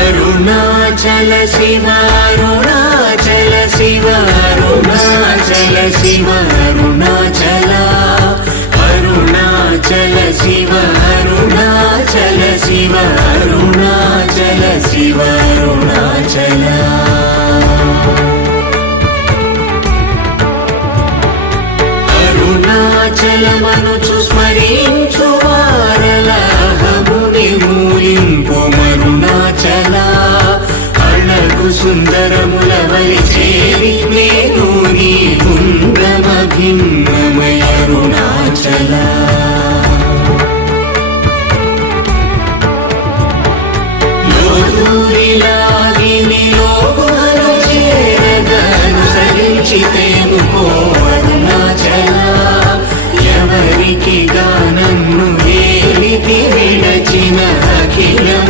అరుణాచల శివ అరుణాచల శివ అరుణాచల శివ అరుణాచల అరుణాచల శివ అరుణాచల శివ అరుణాచల శివ అరుణాచల అరుణాచలమనుచు స్మరించు వారలహముని మూలింపు మరుణాచల అళగు సుందరముల వలి చేరి నేను నీ గుండ్రమ భిన్నమయ అరుణాచల లోదూరిలాగిని లోగుహను చేరగనుసరించితేనుకో అరుణాచల ఎవరికి గానన్ను వేలికి విడచిన అఖిలం